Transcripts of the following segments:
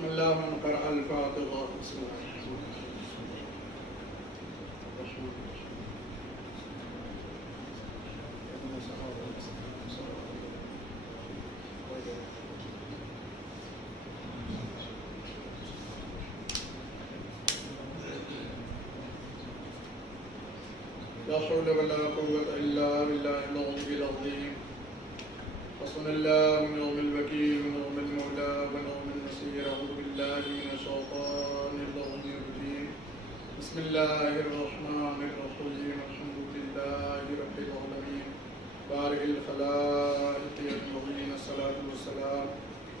بسم الله من قرأ الفاتحة. بسم الله لا حول ولا قوة إلا بالله العلي العظيم. حسبنا الله ونعم الوكيل ونعم المولى ونعم النصير. أعوذ بالله من الشيطان الرجيم. بسم الله الرحمن الرحيم. الحمد لله رب العالمين بارئ الخلائق أجمعين. الصلاة والسلام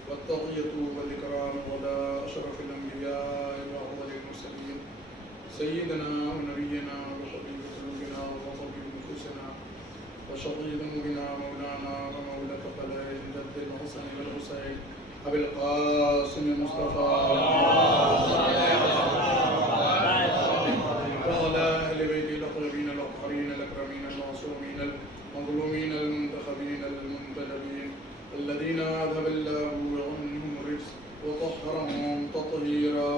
والتحية والإكرام على أشرف الأنبياء وأفضل المرسلين سيدنا ونبينا وحبيب قلوبنا وطبيب نفوسنا وشفيع ذنوبنا مولانا ومولى ثقلين جد الحسن والحسين أبي القاسم المصطفى وعلى أهل بيته الأطيبين الأطهرين الأكرمين المعصومين المظلومين المنتخبين المنتجبين الذين أذهب الله عنهم الرجس وطهرهم تطهيرا.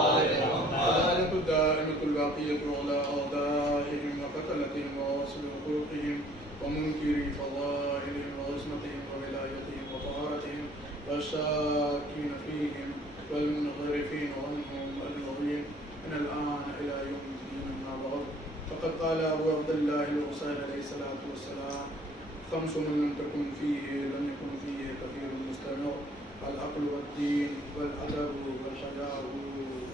الآية الدائمة الباقية على أعدائهم وقتلتهم وواصل حقوقهم ومنكري فضائلهم وعصمتهم وولايتهم وطهارتهم والشاكين فيهم والمنغرفين عنهم أجمعين من الآن إلى يوم الدين. أما بعد فقد قال أبو عبد الله الحسين عليه الصلاة والسلام: خمس من لم تكن فيه لم يكن فيه كثير مستمع: العقل والدين والأدب والحياء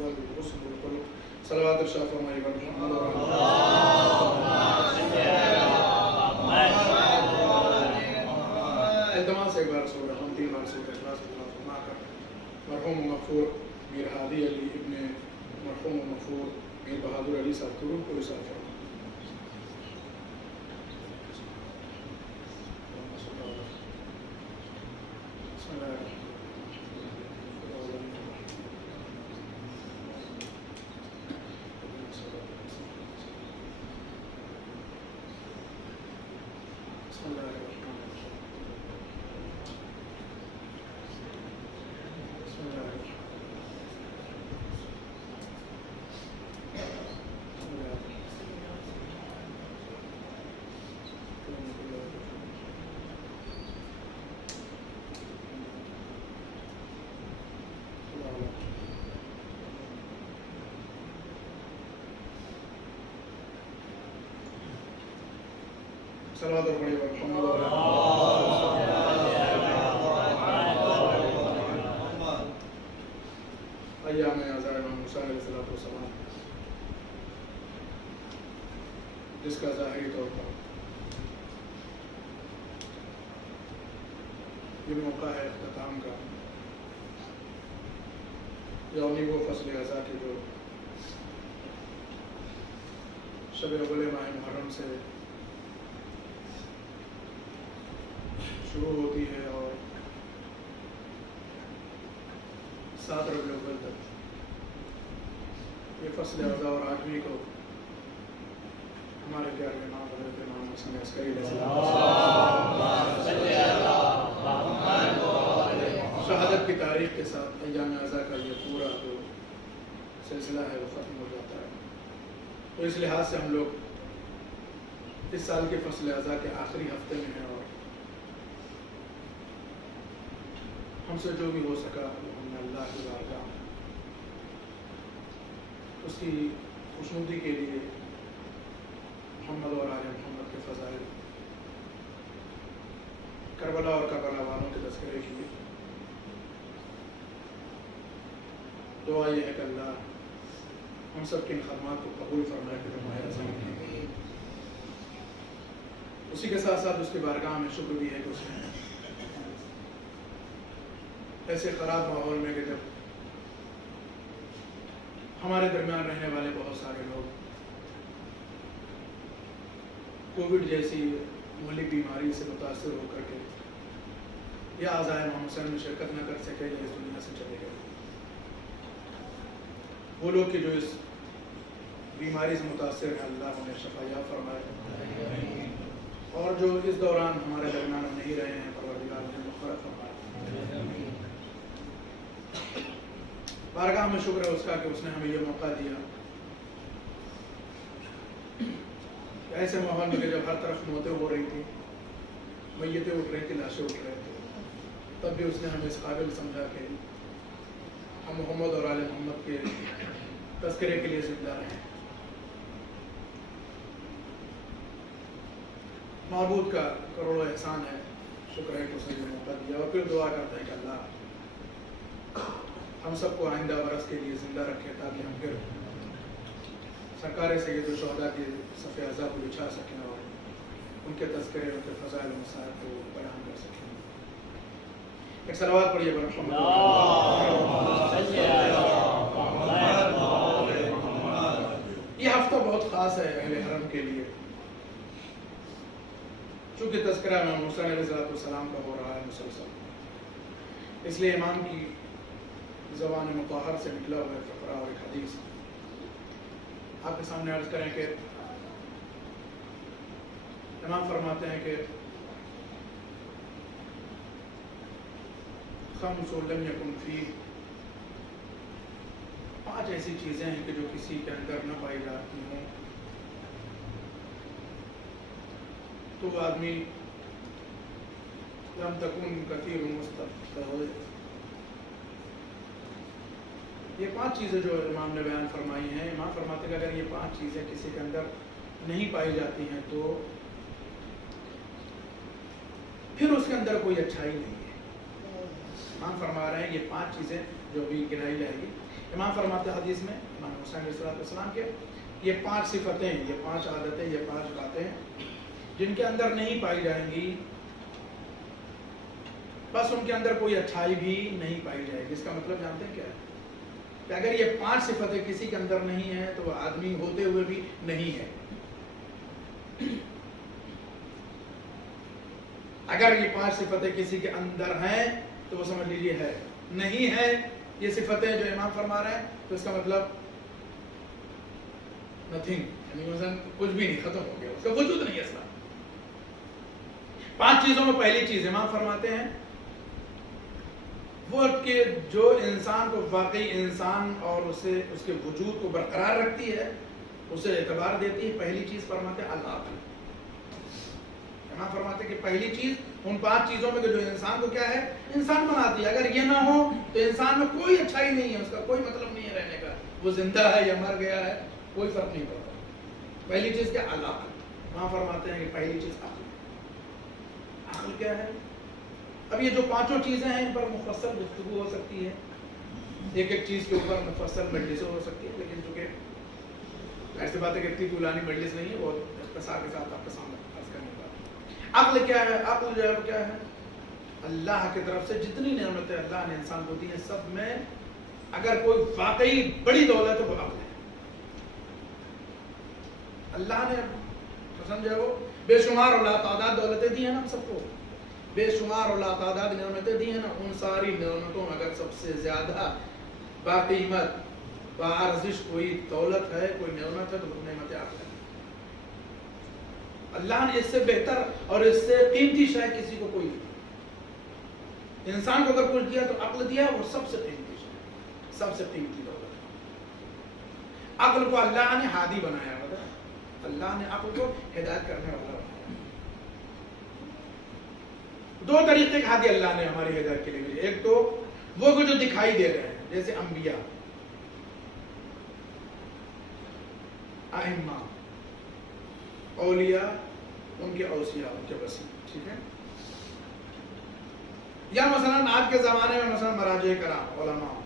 والحسن والخلق. صلوات ارشاد فرمائے محمد التماس ایک بار سورہ ہم 3 بار سورہ اخلاص فرما کر مرحوم مغفور میر ہادی علی ابن مرحوم مغفور میر بہادر علی صاحب کو رسالہ فرما. صلوات پڑھیے محمد ایام عزائے امام موسیٰ علیہ السلام جس کا ظاہری طور پر یہ موقع ہے اختتام کا، یعنی وہ فصل عزا کی جو شب اول ماہ محرم سے شروع ہوتی ہے اور 7 ربیع الاول تک. یہ فصل عزا اور 8ویں کو ہمارے پیارے امام حضرت امام حسن عسکری علیہ السلام شہادت کی تاریخ کے ساتھ ایام عزا کا یہ پورا جو سلسلہ ہے وہ ختم ہو جاتا ہے. تو اس لحاظ سے ہم لوگ اس سال کے فصل عزا کے آخری ہفتے میں ہیں اور ہم سے جو بھی ہو سکا ہم نے اللہ کی بارگاہ اس کی خوشنودی کے لیے محمد اور آل محمد کے فضائل، کربلا اور کربلا والوں کے تذکرے کیے. دعا یہ ہے کہ اللہ ہم سب کے ان خدمات کو قبول فرمائے کہ ہمارے عظیم کی. اسی کے ساتھ ساتھ اس کی بارگاہ میں شکر بھی ہے کہ اس نے ایسے خراب ماحول میں کہ جب ہمارے درمیان رہنے والے بہت سارے لوگ کووڈ جیسی مہلک بیماری سے متاثر ہو کر کے یا عزائے امام حسین میں شرکت نہ کر سکے یا اس دنیا سے چلے گئے، وہ لوگ کہ جو اس بیماری سے متاثر ہیں اللہ انہیں شفا یاب فرمائے، اور جو اس دوران ہمارے درمیان ہی رہے ہیں، پروردگار نے مغفرت فرمائے۔ بارگاہ میں شکر ہے اس کا کہ اس نے ہمیں یہ موقع دیا، ایسے ماحول میں کہ جب ہر طرف موتیں ہو رہی تھی، میتیں اٹھ رہی تھی، لاشیں اٹھ رہے تھے، تب بھی اس نے ہمیں اس قابل سمجھا کہ ہم محمد اور آل محمد کے تذکرے کے لیے زندہ رہیں۔ معبود کا کروڑوں احسان ہے، شکر ہے کہ اس نے یہ موقع دیا، اور پھر دعا کرتے ہیں کہ اللہ ہم سب کو آئندہ برس کے لیے زندہ رکھے تاکہ ہم پھر سرکار سید الشہداء کے صف اعضاء کو بچھا سکیں اور ان کے تذکرے، ان کے فضائل و مسائل کو بیان کر سکیں۔ ایک صلوات پڑھیے برحمت یہ ہفتہ بہت خاص ہے اہل حرم کے لیے، چونکہ تذکرہ امام موسیٰ علیہ السلام کا ہو رہا ہے مسلسل، اس لیے امام کی زبان مطہر سے نکلا ہوا فقرہ اور ایک حدیث آپ کے سامنے عرض کریں کہ امام فرماتے ہیں کہ خمس لم یکن فی، 5 ایسی چیزیں ہیں کہ جو کسی کے اندر نہ پائی جاتی ہوں تو وہ آدمی لم تکن کثیر مستقبل۔ یہ 5 چیزیں جو امام نے بیان فرمائی ہیں، امام فرماتے ہیں کہ اگر یہ 5 چیزیں کسی کے اندر نہیں پائی جاتی ہیں تو پھر اس کے اندر کوئی اچھائی نہیں ہے۔ امام فرما رہے ہیں یہ 5 چیزیں جو بھی گنائی جائے گی، امام فرماتے ہیں حدیث میں امام موسیٰ علیہ السلام کے یہ 5 صفتیں، یہ 5 عادتیں، یہ 5 باتیں جن کے اندر نہیں پائی جائیں گی، بس ان کے اندر کوئی اچھائی بھی نہیں پائی جائے گی۔ اس کا مطلب جانتے ہیں کیا ہے؟ کہ اگر یہ 5 صفتیں کسی کے اندر نہیں ہیں تو وہ آدمی ہوتے ہوئے بھی نہیں ہے۔ اگر یہ 5 صفتیں کسی کے اندر ہیں تو وہ سمجھ لیجیے ہے، نہیں ہے یہ صفتیں جو امام فرما رہے ہیں تو اس کا مطلب نتھنگ، یعنی مثلا کچھ بھی نہیں، ختم ہو گیا، اس کا وجود نہیں اصلا۔ 5 چیزوں میں پہلی چیز امام فرماتے ہیں وہ کہ جو انسان کو واقعی انسان اور اسے اس کے وجود کو برقرار رکھتی ہے، اسے اعتبار دیتی ہے، پہلی چیز فرماتے ہیں العقل۔ امام فرماتے ہیں کہ پہلی چیز ان 5 چیزوں میں کہ جو انسان کو کیا ہے، انسان بناتی ہے، اگر یہ نہ ہو تو انسان میں کوئی اچھائی نہیں ہے، اس کا کوئی مطلب نہیں ہے رہنے کا، وہ زندہ ہے یا مر گیا ہے کوئی فرق نہیں پڑتا۔ پہلی چیز کیا؟ العقل۔ امام فرماتے ہیں کہ پہلی چیز عقل۔ عقل کیا ہے؟ اب یہ جو 5 چیزیں ہیں ان پر مفصل گفتگو ہو سکتی ہے، ایک ایک چیز کے اوپر مفصل مجلس ہو سکتی ہے، لیکن چونکہ ایسی بات ہے کہ اتنی طولانی مجلس نہیں ہے، بہت اختصار کے ساتھ آپ کے سامنے عرض کرنے کا۔ عقل کیا ہے؟ عقل جو ہے وہ کیا ہے؟ اللہ کی طرف سے جتنی نعمتیں اللہ نے انسان کو دی ہیں سب میں اگر کوئی واقعی بڑی دولت ہے وہ عقل ہے۔ اللہ نے سمجھے وہ بے شمار اور لاتعداد دولتیں دی ہیں نا ہم سب کو، بے شمار اور لاتعداد نعمتیں دی ہیں نا، ان ساری نعمتوں میں اگر سب سے زیادہ باقیمت بارزش کوئی دولت ہے، کوئی نعمت ہے تو وہ نعمت عقل ہے۔ اللہ نے اس سے بہتر اور اس سے قیمتی شے کسی کو کوئی نہیں۔ انسان کو اگر کچھ دیا تو عقل دیا، وہ سب سے قیمتی شے، سب سے قیمتی دولت۔ عقل کو اللہ نے ہادی بنایا، اللہ نے عقل کو ہدایت کرنے والا بنایا۔ 2 طریقے کے ہادی اللہ نے ہماری ہدایت کے لیے، ایک تو وہ جو دکھائی دے رہے ہیں جیسے انبیاء، ائمہ، اولیاء، ان کے اوصیاء، ان کے وصی، ٹھیک ہے؟ یا مثلا آج کے زمانے میں مثلا مراجع کرام، علماء،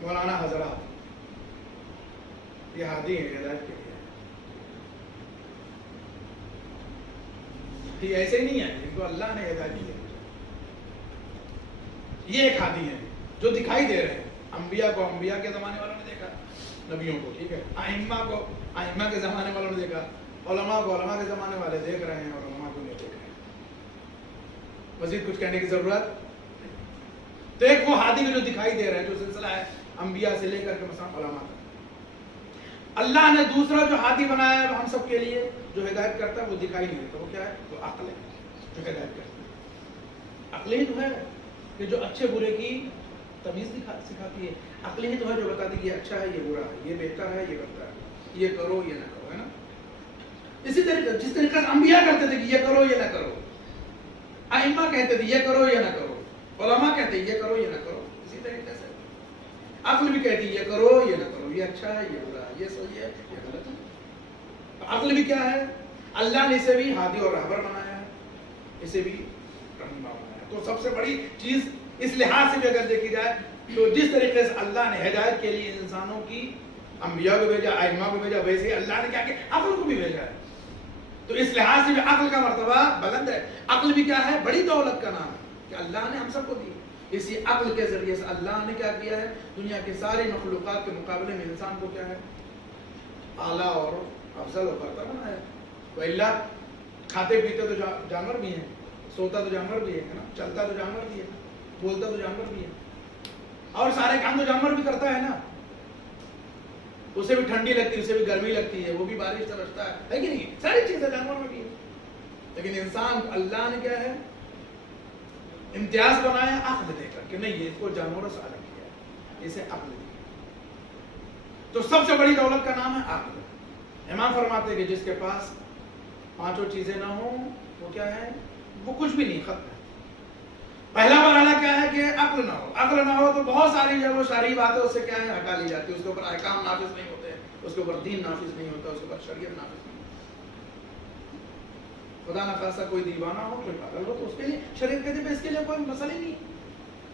مولانا حضرات، یہ ہادی ہیں ہدایت کے لیے۔ یہ ایسے ہی نہیں ہے، ان کو اللہ نے ہدایت دی ہے۔ یہ ایک ہادی ہے جو دکھائی دے رہے ہیں، انبیاء کو انبیاء کے زمانے والوں نے دیکھا، نبیوں کو، ٹھیک ہے، ائمہ کو ائمہ کے زمانے والوں نے دیکھا، علماء کو علماء کے زمانے والے دیکھ رہے ہیں، اور علماء کو نہیں دیکھ رہے ہیں۔ مزید کچھ کہنے کی ضرورت؟ تو ایک وہ ہادی جو دکھائی دے رہے ہیں، جو سلسلہ ہے انبیاء سے لے کر کے مثلا علماء تک۔ اللہ نے دوسرا جو ہادی بنایا ہے ہم سب کے لیے، جو ہدایت کرتا ہے، وہ دکھائی نہیں دیتا، وہ کیا ہے؟ وہ عقل ہے جو ہدایت عقل ہی تو ہے کہ جو اچھے برے کی تمیز سکھاتی ہے، عقل ہی تو ہے جو بتاتی ہے یہ اچھا ہے یہ برا ہے، یہ بہتر ہے یہ بدتر ہے، یہ کرو یہ نہ کرو، ہے نا؟ اسی طریقے جس طریقے سے انبیاء کرتے تھے کہ یہ کرو یہ نہ کرو، ائمہ کہتے تھے یہ کرو یہ نہ کرو، علماء کہتے ہیں یہ کرو یہ نہ کرو، اسی طریقے سے عقل بھی کہتی ہے یہ کرو یہ نہ کرو، یہ اچھا ہے یہ برا ہے، یہ صحیح ہے یہ غلط ہے۔ عقل بھی کیا ہے؟ اللہ نے اسے بھی ہادی اور رہبر بنایا ہے، اسے بھی رہنما بنایا ہے۔ تو سب سے بڑی چیز اس لحاظ سے بھی اگر دیکھی جائے تو جس طریقے سے اللہ نے ہدایت کے لیے انسانوں کی انبیاء کو بھیجا، ائمہ کو بھیجا، ویسے اللہ نے کیا کہ عقل کو بھی بھیجا ہے۔ تو اس لحاظ سے بھی عقل کا مرتبہ بلند ہے۔ عقل بھی کیا ہے؟ بڑی دولت کا نام ہے کہ اللہ نے ہم سب کو دی۔ اسی عقل کے ذریعے سے اللہ نے کیا کیا ہے؟ دنیا کے ساری مخلوقات کے مقابلے میں انسان کو کیا ہے؟ اعلیٰ اور افضل اور برتر بنایا ہے۔ تو اللہ کھاتے پیتے تو جانور بھی ہیں، سوتا تو جانور بھی ہے نا، چلتا تو جانور بھی ہے، بولتا تو جانور بھی ہے، اور سارے کام تو جانور بھی کرتا ہے نا۔ اسے بھی ٹھنڈی لگتی ہے، اسے بھی گرمی لگتی ہے، وہ بھی بارش سمجھتا ہے کہ نہیں؟ ساری چیزیں جانور میں بھی ہے۔ لیکن انسان اللہ نے کیا ہے؟ امتیاز بنایا عقل دے کر کہ نہیں یہ اس کو جانوروں سے الگ کیا ہے، اسے عقل دی۔ تو سب سے بڑی دولت کا نام ہے عقل۔ امام فرماتے ہیں کہ جس کے پاس پانچوں چیزیں نہ ہوں وہ کیا ہے؟ وہ کچھ بھی نہیں، ختم ہے۔ پہلا مرحلہ کیا ہے کہ عقل نہ ہو۔ عقل نہ ہو تو بہت ساری جو وہ شرعی باتیں اس سے کیا ہے؟ ہٹا لی جاتی ہے، اس کے اوپر احکام نافذ نہیں ہوتے، اس کے اوپر دین نافذ نہیں ہوتا، اس کے اوپر شریعت نافذ نہیں ہوتی۔ خدا نہ خاصا کوئی دیوانہ ہو، کوئی پاگل ہو تو اس کے لیے شریعت کہتے ہیں اس کے لیے کوئی مسئلہ ہی نہیں،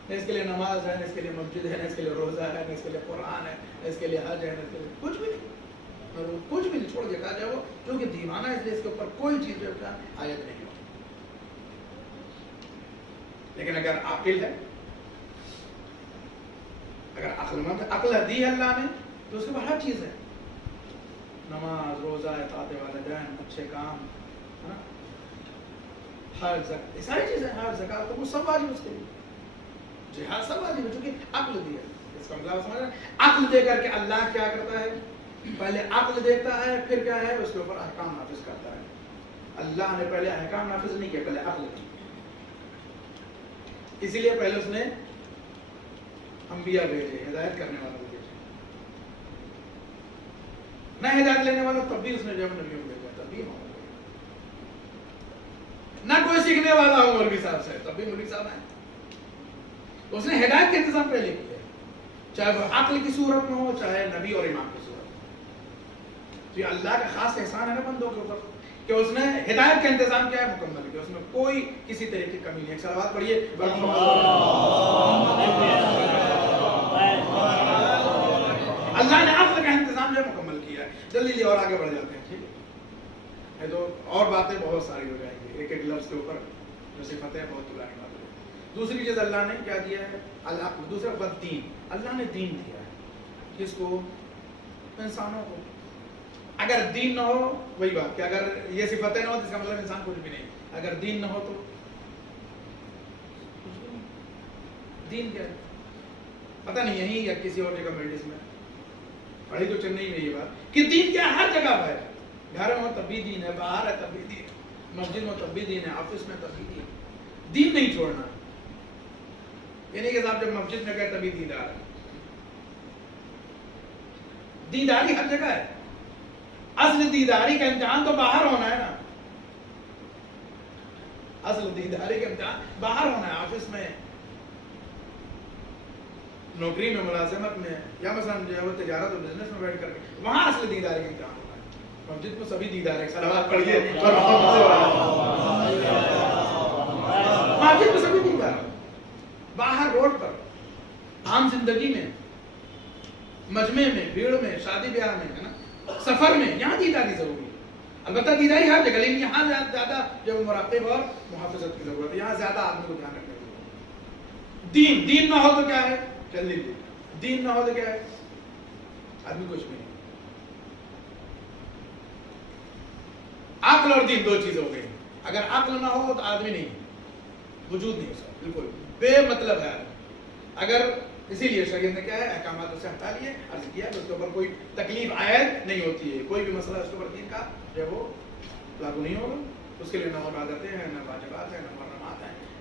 نہ اس کے لیے نماز ہے، نہ اس کے لیے مسجد ہے، نہ اس کے لیے روزہ ہے، نہ اس کے لیے قرآن ہے، نہ اس کے لیے حج ہے، نہ اس کے لیے کچھ بھی نہیں، کچھ بھی نہیں، چھوڑ کے کہا جائے وہ کیونکہ دیوانہ ہے اس لیے اس کے اوپر کوئی چیز جو ہے آیت نہیں ہوتی۔ لیکن اگر عاقل ہے، اگر عقل مند ہے، عقل دی ہے اللہ نے تو اس کے بعد ہر چیز ہے، نماز، روزہ، اطاعت والدین، اچھے کام، ہے نا، ہر زکات، ساری چیزیں، ہر زکات تو وہ سب واجب اس کے لیے، جہاد سب واجب ہے کیونکہ عقل دی ہے۔ اس کا مطلب سمجھ رہے ہیں؟ عقل دے کر کے اللہ کیا کرتا ہے؟ پہلے عقل دیتا ہے، پھر کیا ہے؟ اس کے اوپر احکام نافذ کرتا ہے۔ اللہ نے پہلے احکام نافذ نہیں کیا، پہلے عقل دی، اسی لیے پہلے اس نے انبیاء بھیجے، ہدایت کرنے والوں کو بھیجے، نہ ہدایت لینے والوں تب بھی اس نے جب نبیوں کو بھیجا تب بھی نہ کوئی سیکھنے والا ہو مولوی صاحب سے تب بھی مولوی صاحب ہیں۔ اس نے ہدایت کا انتظام پہلے کیا، چاہے وہ عقل کی صورت میں ہو، چاہے نبی اور امام کی صورت میں۔ تو یہ اللہ کا خاص احسان ہے نا بندوں کے اوپر کہ اس نے ہدایت کا انتظام کیا ہے، مکمل کیا، اس میں کوئی کسی طرح کی کمی نہیں۔ ایک صلوات پڑھیے۔ اللہ نے عقل کا انتظام جو ہے مکمل کیا ہے۔ جلدی اور آگے بڑھ جاتے ہیں، ٹھیک ہے؟ تو اور باتیں بہت ساری ہو جائیں گی، ایک ایک لفظ کے اوپر جو صفتیں ہیں بہت پرانی بات ہے۔ دوسری چیز اللہ نے کیا دیا ہے؟ العقل۔ دوسرا دین، اللہ نے دین دیا ہے، کس کو؟ انسانوں کو۔ اگر دین نہ ہو، وہی بات کہ اگر یہ صفتیں نہ ہو تو اس کا مطلب انسان کچھ بھی نہیں، اگر دین نہ ہو تو کچھ بھی نہیں۔ دین کیا ہے؟ پتہ نہیں یہیں یا کسی اور جگہ میڈیس میں پڑھی تو چنئی میں یہ بات کہ دین کیا ہر جگہ ہے، گھر میں ہو تب بھی دین ہے، باہر ہے تب بھی دین ہے، مسجد میں تب بھی دین ہے، آفس میں تب بھی دین ہے۔ دین نہیں چھوڑنا، یہ نہیں کہ صاحب جب مسجد میں گئے تبھی دیدار ہے، دیداری ہر جگہ ہے۔ اصل دیداری کا امتحان تو باہر ہونا ہے نا، اصل دیداری کا امتحان باہر ہونا ہے، آفس میں، نوکری میں، ملازمت میں، یا مثلا جو ہے وہ تجارت اور بزنس میں بیٹھ کر کے وہاں اصل دیداری کا امتحان ہونا ہے۔ مسجد میں سبھی دیدار ہے، صلوات پڑھیے۔ مسجد میں سبھی دیدار ہے، باہر روڈ پر، عام زندگی میں، مجمع میں، بھیڑ میں، شادی بیاہ میں، ہے نا، سفر میں، یہاں دیداری ضروری ہے۔ البتہ دیداری ہر جگہ، لیکن یہاں زیادہ جو مراقب اور محافظت کی ضرورت ہے، یہاں زیادہ آدمی کو دھیان رکھنے کی ضرورت ہے۔ دین نہ ہو تو کیا ہے؟ جلدی دین نہ ہو تو کیا ہے؟ آدمی کچھ بھی نہیں۔ عقل اور دین دو چیزیں ہو گئی، اگر عقل نہ ہو تو آدمی نہیں، وجود نہیں ہو سکتا، بالکل بے مطلب ہے۔ اگر اسی لیے شریعت نے کیا ہے؟ احکامات اسے ہٹا لیے، عرض کیا کہ اس کے اوپر کوئی تکلیف عائد نہیں ہوتی ہے، کوئی بھی مسئلہ اس کے اوپر دین کا جو وہ لاگو نہیں ہوگا۔ اس کے لیے نہ عبادتیں ہیں، نہ واجبات ہیں، نہ محرمات ہیں،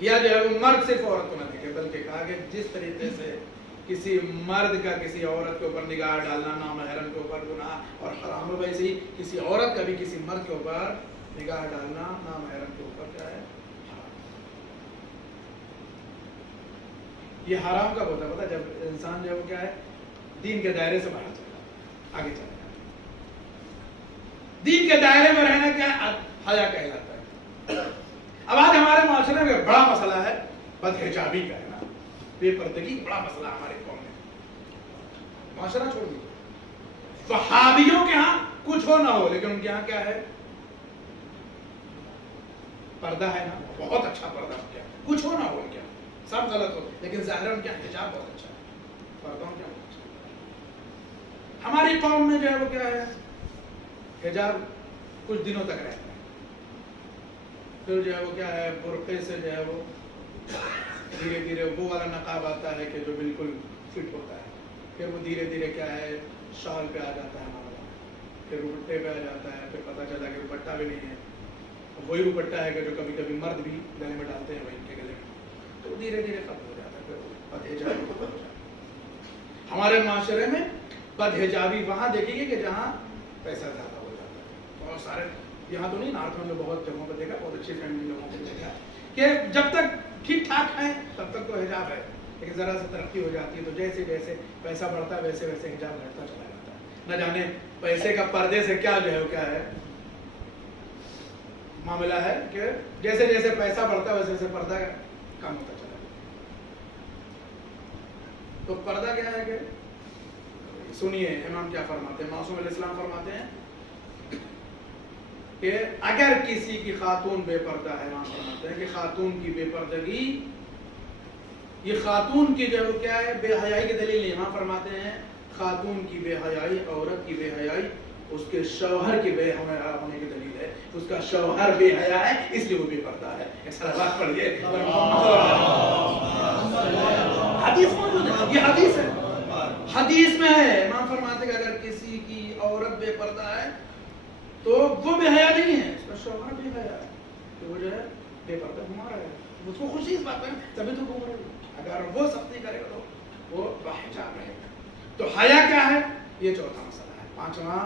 یا جو ہے وہ مرد صرف عورت کو نہ دیکھے، بلکہ کہا کہ جس طریقے سے کسی مرد کا کسی عورت کے اوپر نگاہ ڈالنا نامحرم کے اوپر گناہ اور حرام ہے، ویسے ہی کسی عورت کا بھی کسی مرد کے اوپر نگاہ ڈالنا نامحرم کے اوپر کیا ہے؟ حرام۔ یہ حرام کب ہوتا ہے پتہ؟ جب انسان جو ہے وہ کیا ہے، دین کے دائرے سے باہر چلا جائے، آگے چلا جائے۔ دین کے دائرے میں رہنا کیا ہے؟ حیا کہلاتا ہے۔ اب آج ہمارے معاشرے میں بڑا مسئلہ ہے بدحجابی کا، ہے نا، بے پردگی بڑا مسئلہ ہمارے قوم میں۔ معاشرہ چھوڑ دیجیے، وہابیوں کے ہاں کچھ ہو نہ ہو لیکن ان کے ہاں کیا ہے؟ پردہ ہے نا، بہت اچھا پردہ کیا، کچھ ہو نہ ہو کیا، سب غلط ہو لیکن ظاہر ان کے حجاب بہت اچھا ہے، پردہ کیا بہت اچھا ہے۔ ہماری قوم میں جو ہے وہ کیا ہے؟ حجاب کچھ دنوں تک رہتا ہے، پھر جو ہے وہ کیا ہے، برقعے سے جو ہے وہ دھیرے دھیرے وہ والا نقاب آتا ہے کہ جو بالکل فٹ ہوتا ہے، پھر وہ دھیرے دھیرے کیا ہے، شال پہ آ جاتا ہے ہمارا، پھر دوپٹے پہ آ جاتا ہے، پھر پتہ چلا کہ دوپٹہ بھی نہیں ہے، وہی دوپٹہ ہے کہ جو کبھی کبھی مرد بھی گلے میں ڈالتے ہیں، وہی ان کے گلے میں، تو دھیرے دھیرے ختم ہو جاتا ہے، پھر بدحجابی ختم ہو جاتا ہے۔ ہمارے معاشرے میں بدحجابی وہاں دیکھیں گے کہ جہاں پیسہ زیادہ ہو جاتا ہے، بہت سارے، یہاں تو نہیں، نارتھ میں بہت جگہوں پہ دیکھا، بہت اچھی فیملی لوگوں کو دیکھا کہ جب تک ٹھیک ٹھاک ہے تب تک تو حجاب ہے، لیکن ذرا سے ترقی ہو جاتی ہے تو جیسے جیسے پیسہ بڑھتا ہے ویسے ویسے حجاب بڑھتا چلا جاتا ہے، نہ جانے پیسے کا پردے سے کیا جو ہے وہ کیا ہے معاملہ ہے کہ جیسے جیسے پیسہ بڑھتا ہے ویسے ویسے پردہ کم ہوتا چلا جاتا ہے۔ تو پردہ کیا ہے کہ سنیے امام کیا فرماتے ہیں، معصوم علیہ السلام فرماتے ہیں کہ اگر کسی کی خاتون بے پردہ ہے، امام فرماتے ہیں کہ خاتون کی بے پردگی، یہ خاتون کی جو کیا ہے بے حیائی کی دلیل نہیں، امام فرماتے ہیں خاتون کی بے حیائی، عورت کی بے حیائی اس کے شوہر کی بے حیا ہونے کی دلیل ہے، اس کا شوہر بے حیا ہے اس لیے وہ بے پردہ ہے۔ ایک صلوات پڑھیے، حدیث موجود ہے، یہ حدیث ہے، حدیث میں ہے، امام فرماتے ہیں کہ اگر کسی کی عورت بے پردہ ہے تو وہ بے حیا نہیں ہے، اس کا شوہر بے حیا ہے، تو وہ جو ہے بے پردہ گھما رہا ہے، اس کو خوشی اس بات میں تبھی تو گھوم رہا ہے، اگر وہ سختی کرے گا تو وہ باحجاب رہے گا۔ تو حیا کیا ہے؟ یہ چوتھا مسئلہ ہے۔ پانچواں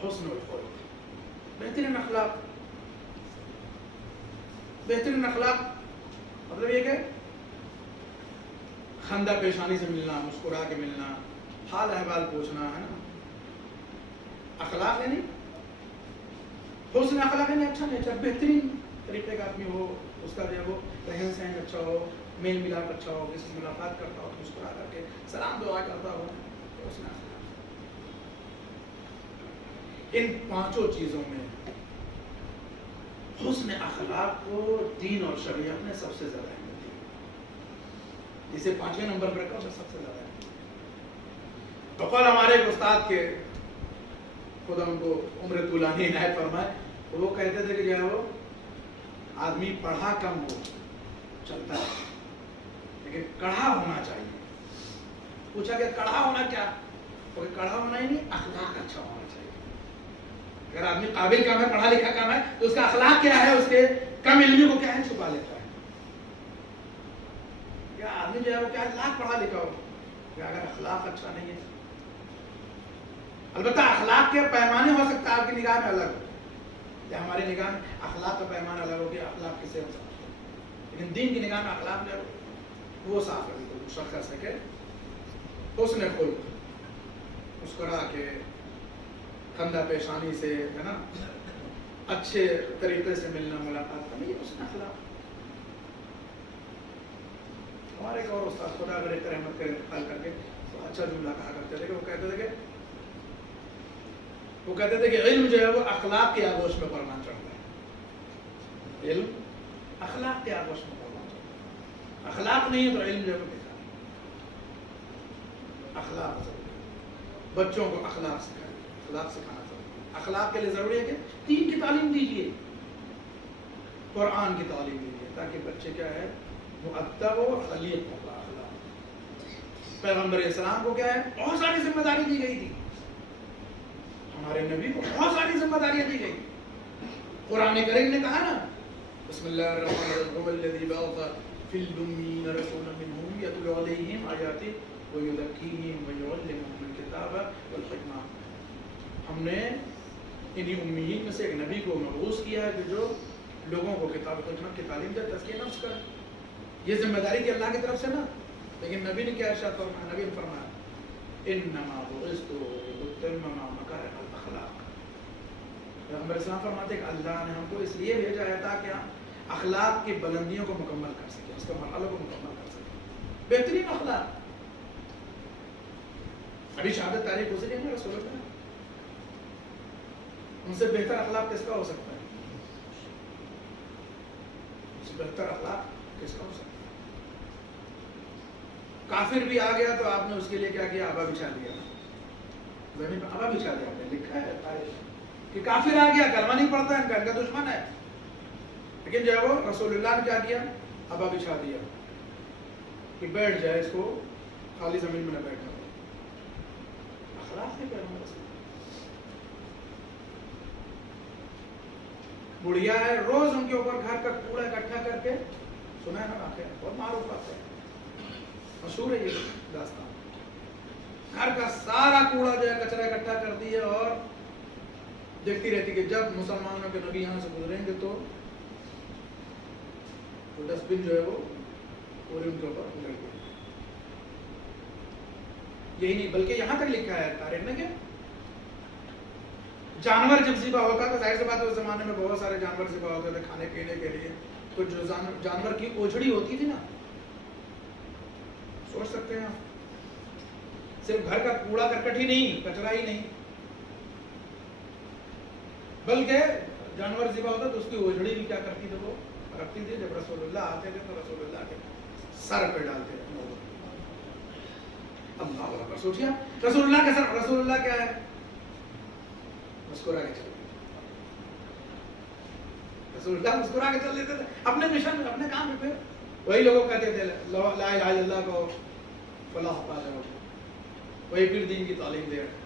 حسن الخلق، بہترین اخلاق۔ بہترین اخلاق مطلب یہ کہ خندہ پیشانی سے ملنا، مسکرا کے ملنا، حال احوال پوچھنا، ہے نا، اخلاق ہے نہیں، حسن اخلاق ہے نہیں، اچھا نیچر، بہترین طریقے کا آدمی ہو، اس کا جو ہے وہ رہن سہن اچھا ہو، میل ملاپ اچھا ہو، کسی سے ملاقات کرتا ہو مسکرا کر کے سلام دعا کرتا ہو، حسن اخلاق۔ ان پانچوں چیزوں میں حسن اخلاق کو دین اور شریعت نے سب سے زیادہ اہمیت دی، جسے پانچویں نمبر پر رکھا سب سے زیادہ اہمیت۔ بقول ہمارے ایک استاد کے، خدا ان کو عمر طولانی عنایت فرمائے، وہ کہتے تھے کہ جو ہے وہ آدمی پڑھا کم ہو چلتا ہے لیکن کڑھا ہونا چاہیے۔ پوچھا کہ کڑھا ہونا کیا؟ کوئی کڑھا ہونا ہی نہیں، اخلاق اچھا ہونا چاہیے۔ اگر آدمی قابل کم ہے، پڑھا لکھا کم ہے تو اس کا اخلاق کیا ہے، اس کے کم علمی کو کیا ہے چھپا لیتا ہے۔ یا آدمی جو ہے وہ کیا لاکھ پڑھا لکھا ہو، اگر اخلاق اچھا نہیں ہے، البتہ اخلاق کے پیمانے ہو سکتا ہے آپ کی نگاہ میں الگ ہو، یا ہماری نگاہ میں اخلاق کا پیمانہ الگ ہو گیا، اخلاق کسے ہو سکتا ہے، لیکن دین کی نگاہ میں اخلاق جو ہے وہ صاف ہے، مشخص ہے کہ حسن خلق، مسکرا کے، خندہ پیشانی سے، ہے نا، اچھے طریقے سے ملنا، ملاقات کرنا، یہ حسن اخلاق۔ ہمارے ایک اور استاد خدا اگر ایک رحمت کا انتقال کر کے تو اچھا جملہ کہا کرتے تھے کہ وہ کہتے تھے کہ علم جو ہے وہ اخلاق کے آغوش میں پڑھنا چاہتا ہے، علم اخلاق کے آغوش میں پڑھنا چاہتا ہے، اخلاق نہیں ہے تو علم جو ہے وہ بیکار ہے۔ اخلاق ضروری ہے، بچوں کو اخلاق سکھائیں، اخلاق سکھانا ضروری ہے۔ اخلاق کے لیے ضروری ہے کہ دین کی تعلیم دیجیے، قرآن کی تعلیم دیجیے، تاکہ بچے کیا ہے مؤدب و خلیق ہو اخلاق۔ پیغمبر اسلام کو کیا ہے بہت ساری ذمہ داری دی گئی تھی، ہمارے نبی کو بہت ساری ذمہ داریاں دی گئی، قرآن کریم نے کہا نا بسم اللہ الرحمن الرحیم والذی بعث فی الأمین رسولا منہم یتلو علیہم آیاتہ ویزکیہم ویعلمہم الکتاب والحکمہ. ہم نے انہی امیین میں سے ایک نبی کو مبعوث کیا ہے کہ جو لوگوں کو کتاب و حکمت کی تعلیم دے, تزکیہ نفس کرے. یہ ذمہ داری کی اللہ کی طرف سے نا, لیکن نبی نے کیا ارشاد فرمایا؟ نبی نے فرمایا انما بعثت لاتمم مکارم الاخلاق. پیغمبر اسلام فرماتے ہیں کہ اللہ نے ہم کو اس لیے بھیجا ہے تاکہ ہم اخلاق کی بلندیوں کو مکمل کر سکیں, اس کے مرحلوں کو مکمل کر سکیں. بہترین اخلاق. ابھی شہادت تاریخ گزری ہے نا رسول اللہ, ان سے بہتر اخلاق کس کا ہو سکتا ہے؟ ان سے بہتر اخلاق کس کا ہو سکتا ہے؟ کافر بھی آ گیا تو آپ نے اس کے لیے کیا کیا؟ آبا بچھا دیا, زمین پر آبا بچھا دیا. آپ نے لکھا ہے تاریخ کہ کافر آ گیا, کلمہ نہیں پڑھتا ہے, ان کا دشمن ہے, لیکن جو ہے وہ رسول اللہ نے کیا کیا؟ آبا بچھا دیا کہ بیٹھ جائے, اس کو خالی زمین میں نہ بیٹھنا. اخلاق ہے پیغمبر رسول. بڑھیا ہے, روز ان کے اوپر گھر کا کوڑا اکٹھا کر کے, سنا ہے نا واقعہ, بہت معروف بات ہے, مشہور ہے یہ داستان. گھر کا سارا کوڑا جو ہے کچرا اکٹھا کر دی ہے اور دیکھتی رہتی کہ جب مسلمانوں کے نبی یہاں سے گزریں گے تو ڈسٹ بن جو ہے وہ پورے ان کے اوپر اگل گئے. یہی نہیں بلکہ یہاں تک لکھا ہے تاریخ میں کہ جانور جب ذبح ہوتا تھا, ظاہر سی بات ہے اس زمانے میں بہت سارے جانور ذبح ہوتے تھے کھانے پینے کے لیے, تو جو جانور کی اوجھڑی ہوتی تھی نا, سوچ سکتے ہیں آپ, صرف گھر کا کوڑا کرکٹ ہی نہیں, کچرا ہی نہیں, بلکہ جانور ذبح ہوتا تو اس کی اوجھڑی بھی کیا کرتی تھی, وہ رکھتی تھی. جب رسول اللہ آتے تھے تو رسول اللہ کے سر پہ ڈالتے تھے. اللہ اکبر. سوچیے رسول اللہ کے سر, رسول اللہ کیا ہے؟ مسکرا کے چل, رسول اللہ مسکرا کے چل دیتے تھے اپنے مشن میں, اپنے کام میں. پھر وہی لوگوں کہتے تھے لا الہ الا اللہ کو فلاح پا جاؤ, وہی پھر دین کی تعلیم دے رہے.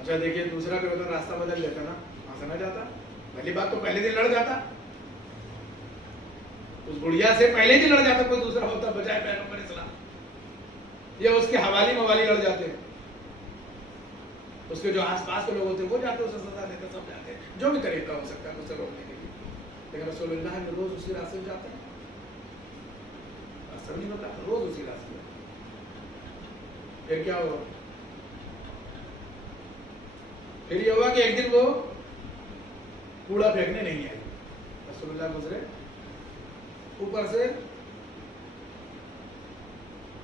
اچھا دیکھیے دوسرا کوئی اگر راستہ بدل لیتا نا, وہاں سے نہ جاتا, پہلی بات تو پہلے دن لڑ جاتا, اس بڑھیا سے پہلے دن لڑ جاتا کوئی دوسرا ہوتا بجائے پیغمبر اسلام, یا اس کے حوالی موالی لڑ جاتے, اس کے جو آس پاس کے لوگ ہوتے وہ جاتے, اسے سزا دیتے, سب جاتے, جو بھی طریقہ ہو سکتا ہے اسے روکنے کے لیے. لیکن رسول اللہ کے روز اسی راستے سے جاتے ہیں, راستہ نہیں ہوتا, روز اسی راستے. پھر کیا ہوا؟ پھر یہ ہوا کہ ایک دن وہ کوڑا پھینکنے نہیں آئے, رسول اللہ گزرے, اوپر سے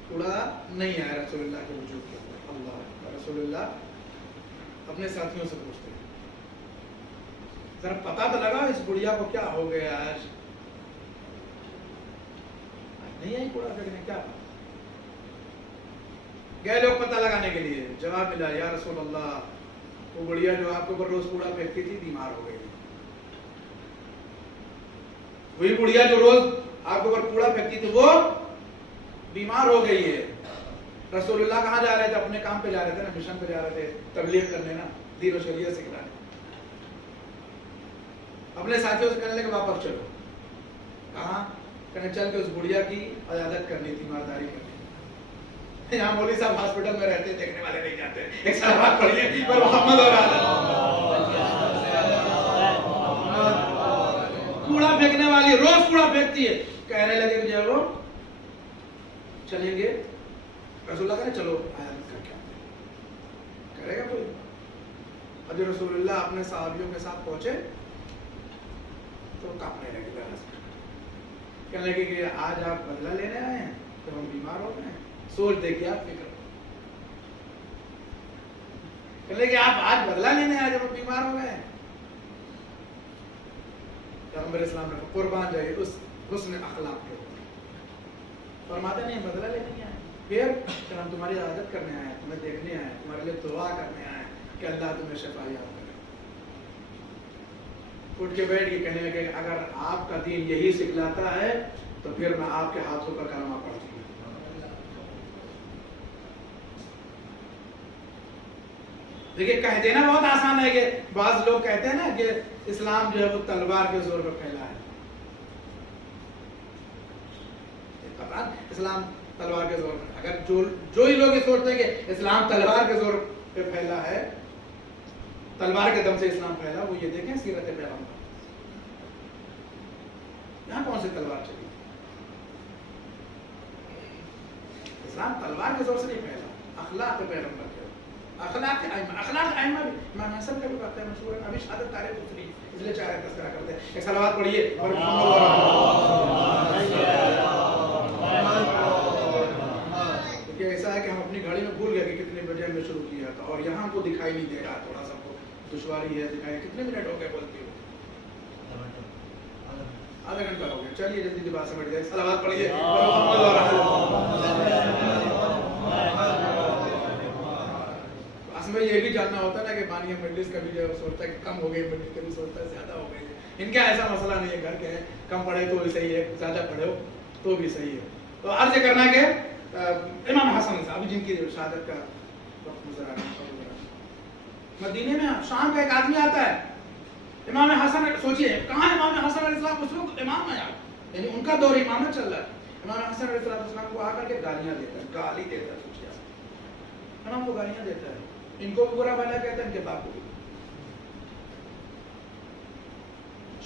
کوڑا نہیں آیا رسول اللہ کے وجود کے اندر. اللہ, رسول اللہ اپنے ساتھیوں سے پوچھتے ہیں ذرا پتا تو لگا اس بڑھیا کو کیا ہو گیا, آج نہیں آئی کوڑا پھینکنے, کیا گئے لوگ پتہ لگانے کے لیے. جواب ملا یا رسول اللہ وہ بڑھیا جو آپ کے اوپر روز کوڑا پھینکتی تھی بیمار ہو گئی. وہی بڑھیا جو روز آپ کے اوپر کوڑا پھینکتی تھی وہ بیمار ہو گئی ہے. رسول اللہ کہاں جا رہے تھے؟ اپنے کام پہ جا رہے تھے نا, مشن پہ جا رہے تھے, تبلیغ کرنے نا, دین و شریعت سکھلانے. اپنے ساتھیوں سے کہنے لگے واپس چلو. کہاں؟ کہنے چل کے اس بڑھیا کی عیادت کرنی تھی, مالداری کرنی. یہاں مولوی صاحب ہاسپٹل میں رہتے, دیکھنے والے نہیں جاتے. ایک سلوات پڑھیے پر محمد اور کوڑا پھینکنے والی روز کوڑا پھینکتی ہے. کہنے لگے کہ جو ہے وہ چلیں گے, رسول اللہ کہنے چلو عیادت کر کے کرے گا کوئی. اور جو رسول اللہ اپنے صحابیوں کے ساتھ پہنچے تو کانپنے لگے, کہنے لگے کہ آج آپ بدلہ لینے آئے ہیں تو ہم بیمار ہو گئے ہیں, سوچ دیکھیے آپ فکر. کہنے لگے آپ آج بدلہ لینے آئے جب ہم بیمار ہو گئے ہیں. پیغمبر اسلام نے قربان جائے اس حسن اخلاق کے اوپر فرماتے نہیں بدلہ لینے نہیں آئے, پھر کہ ہم تمہاری عادت کرنے آئے, تمہیں دیکھنے آئے, تمہارے لیے دعا کرنے آئے کہ اللہ تمہیں شفا یاب کرے. اٹھ کے بیٹھ کے کہنے لگے اگر آپ کا دین یہی سکھلاتا ہے تو پھر میں آپ کے ہاتھوں کا کلمہ پڑھتی ہوں. دیکھیے کہہ دینا بہت آسان ہے کہ بعض لوگ کہتے ہیں نا کہ اسلام جو ہے وہ تلوار کے زور پر پھیلا ہے. اسلام تلوار کے زور پر, اگر جو ہی لوگ یہ سوچتے ہیں کہ اسلام تلوار کے زور پہ پھیلا ہے, تلوار کے دم سے اسلام پھیلا, وہ یہ دیکھیں سیرت پیغمبر, یہاں کون سی تلوار چلی؟ اسلام تلوار کے زور سے نہیں پھیلا, اخلاق پیغمبر کے, اخلاق ائمہ بھی. امام حسن کا بھی واقعہ مشہور ہے, ابھی شہادت تاریخ دوسری اس لیے چاہے تذکرہ کرتے ہیں. ایک صلوات پڑھیے اور ایسا ہے کہ ہم اپنی گاڑی میں بھول گئے کہ کتنے بجے ہم نے شروع کیا تھا, اور یہاں ہم کو دکھائی نہیں دے رہا, تھوڑا سا دشواری ہے دکھائی. کتنے منٹ ہو گئے بولتی ہو؟ آدھا گھنٹہ ہو گیا. چلیے جلدی جلدی بات سمجھ جائے. صلوات پڑھیے. اصل میں یہ بھی جاننا ہوتا ہے نا کہ بانی مجلس کبھی جو سوچتا ہے کہ کم ہو گئی مجلس, کبھی سوچتا ہے زیادہ ہو گئی. ان کا ایسا مسئلہ نہیں ہے, گھر کے ہیں, کم پڑھے تو بھی صحیح ہے, زیادہ پڑھے ہو تو بھی صحیح ہے. تو عرض کرنا کہ امام حسن صاحب جن کی شہادت کا وقت گزرا ہے, مدینے میں شام کا ایک آدمی آتا ہے, امام حسن, سوچئے کہاں امام حسن علیہ السلام اس وقت امام ہے, یعنی ان کا دور امامت چل رہا ہے. امام حسن علیہ السلام کو آ کر کے گالیاں دیتا ہے, گالی دیتا ہے. سوچئے امام کو گالیاں دیتا ہے, ان کو بھی برا بھلا کہتا ہے, ان کے باپ کو بھی.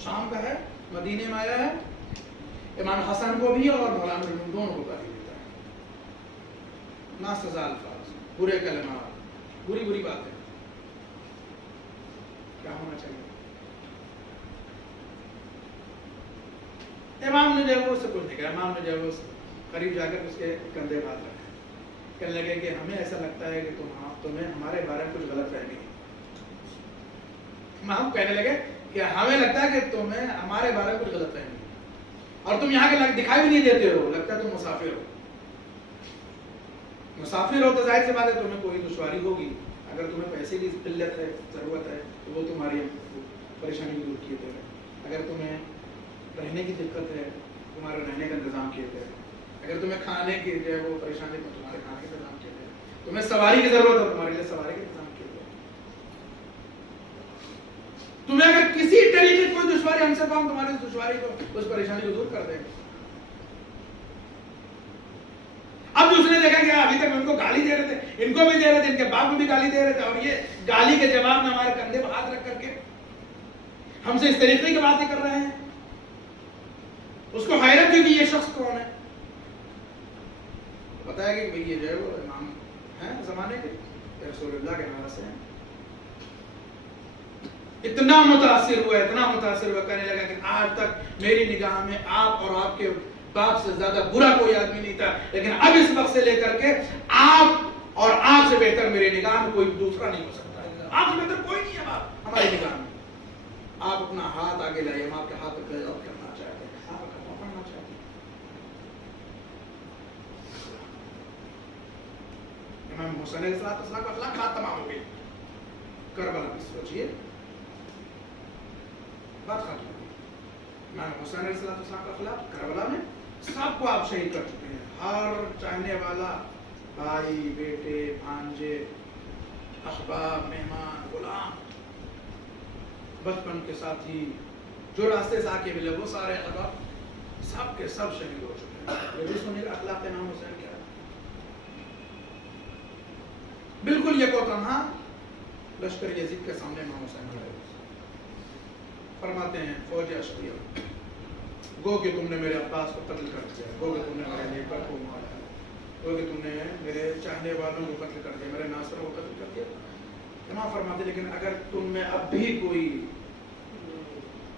شام کا ہے, مدینے میں آیا ہے, امام حسن کو بھی اور مولانا علوم دونوں کو گالی دیتا ہے. ناسزا الفاظ, برے کلمات, بری بری باتیں. کیا ہونا چاہیے؟ امام نے جو ہے وہ اس سے کچھ نہیں کہا. امام نے جو ہے وہ قریب جا کر اس کے کندھے بات رکھے, کہنے لگے کہ ہمیں ایسا لگتا ہے کہ تمہیں ہمارے بارے میں کچھ غلط فہمی ہے. امام کہنے لگے کہ ہمیں لگتا ہے کہ تمہیں ہمارے بارے میں کچھ غلط فہمی ہے, اور تم یہاں کے دکھائی بھی نہیں دیتے ہو, لگتا ہے تم مسافر ہو. مسافر ہو تو ظاہر سی بات ہے تمہیں کوئی دشواری ہوگی. اگر تمہیں پیسے کی قلت ہے, ضرورت ہے, تو وہ تمہاری پریشانی کو دور کیے تھے. اگر تمہیں رہنے کی دقت ہے, تمہارے رہنے کا انتظام کیے تھے. اگر تمہیں کھانے کی جو ہے وہ پریشانی ہے, تو تمہارے کھانے کا انتظام کیے تھے. تمہیں سواری کی ضرورت ہے, تمہارے لیے سواری کا انتظام کیے تھے. تمہیں اگر کسی طریقے کی کوئی دشواری ہم سے پاؤں, تمہاری اس دشواری کو, اس پریشانی کو دور کر دیں گے. اب دوسرے نے دیکھا کہ ابھی تک ان کو گالی دے رہے تھے, ان کو بھی دے رہے تھے, ان کے باپ کو بھی گالی دے رہے تھے, اور یہ گالی کے جواب میں ہمارے کندھے پر ہاتھ رکھ کر کے ہم سے اس طریقے کی باتیں کر رہے ہیں. اس کو حیرت ہوئی کہ یہ شخص کون ہے. بتایا کہ بھئی یہ جو ہے وہ امام ہیں زمانے کے, رسول اللہ کے نام سے ہیں. اتنا متاثر ہوا, اتنا متاثر ہوا, کہنے لگا کہ آج تک میری نگاہ میں آپ اور آپ کے باپ سے زیادہ برا کوئی آدمی نہیں تھا, لیکن اب اس وقت سے لے کر کے آپ اور آپ سے بہتر میری نگاہ میں کوئی دوسرا نہیں ہو سکتا. آپ سے بہتر کوئی نہیں ہے ہماری نگاہ میں. آپ اپنا ہاتھ آگے لائیے, ہم آپ کے ہاتھ پہ بیعت کرنا چاہتے ہیں, آپ کا پڑھنا چاہتے ہیں. امام حسین علیہ السلام کا اخلاق بات تمام ہو گئی. کربلا میں سوچئے بات ختم ہو گئی. امام حسین علیہ السلام کا اخلاق کربلا میں سب کو آپ شہید کر چکے ہیں. ہر چاہنے والا, بھائی, بیٹے, بھانجے, احباب, مہمان, غلام, بچپن کے ساتھی, جو راستے سے آ کے ملے, وہ سارے احباب سب کے سب شہید ہو چکے ہیں. یہ بھی سنیے گا اخلاق امام حسین کیا ہے. بالکل یک و تنہا لشکر یزید کے سامنے امام حسین کھڑے ہوئے, فرماتے ہیں فوج اشقیہ, گو کہ تم نے میرے عباس کو قتل کر دیا, گو کہ تم نے میرے نیبر کو مارا, گو کہ تم نے میرے چاہنے والوں کو قتل کر دیا, میرے ناصروں کو قتل کر دیا. امام فرماتے لیکن اگر تم میں اب بھی کوئی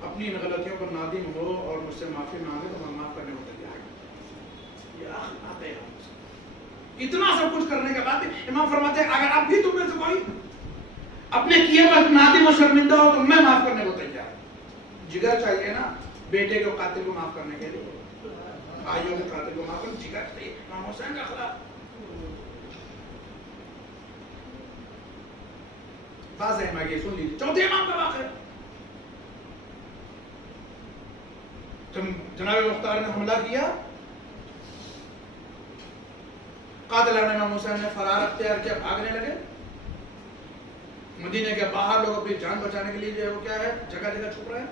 اپنی ان غلطیوں پر نادم ہو اور مجھ سے معافی مانگے تو میں معاف کرنے کو تیار ہوں. یہ اخلاق ہے. اتنا سب کچھ کرنے کے بعد امام فرماتے ہیں اگر اب بھی تم میں سے کوئی اپنے کیے پر نادم و شرمندہ ہو تو میں معاف کرنے کو تیار ہوں. جگر چاہیے نا بیٹے کے قاتل کو معاف کرنے کے لیے, بھائیوں کے قاتل کو معاف کرنے, جگر چاہیے. امام حسین کا اخلاق باز ہے. میں یہ سن لیجیے چوتھے امام کا واقعہ. جب جناب مختار نے حملہ کیا, قاتلان امام حسین نے فرار اختیار کیا, بھاگنے لگے. مدینے کے باہر لوگ اپنی جان بچانے کے لیے جو ہے وہ کیا ہے جگہ جگہ چھپ رہے ہیں.